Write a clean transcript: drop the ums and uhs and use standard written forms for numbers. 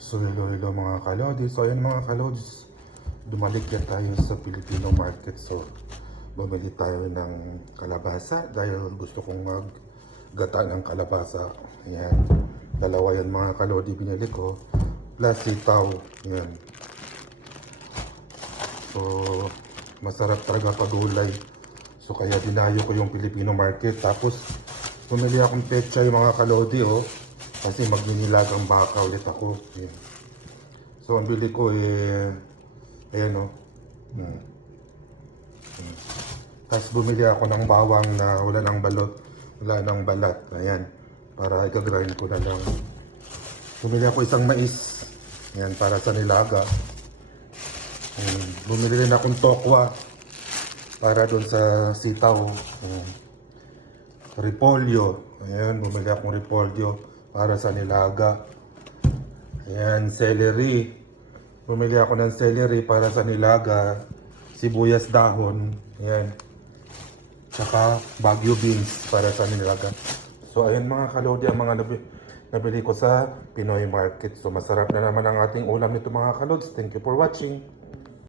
So hello mga kalodis. So ayan mga kalodis, dumalik yan tayo sa Filipino market. So bumili tayo ng kalabasa dahil gusto kong maggata ng kalabasa. Ayan, dalawa yan mga kalodi binili ko, plus sitaw. Ayan, so masarap talaga pagulay. So kaya dinayo ko yung Filipino market. Tapos bumili akong pechay mga kalodi, oh, kasi magninilagang baka ulit ako. Ayan. So ang bili ko ayan, oh. Tapos bumili ako ng bawang na wala ng balot, wala ng balat. Ayan, para i-grind ko na lang. Bumili ako isang mais. Ayan, para sa nilaga. Bumili rin akong tokwa para doon sa sitaw. Repolyo. Ayan, bumili akong repolyo para sa nilaga. Ayan, celery. Bumili ako ng celery para sa nilaga. Sibuyas dahon. Ayan. Tsaka Baguio beans para sa nilaga. So ayan mga kalodi, ang mga nabili ko sa Pinoy Market. So masarap na naman ang ating ulam nito mga kalods. Thank you for watching.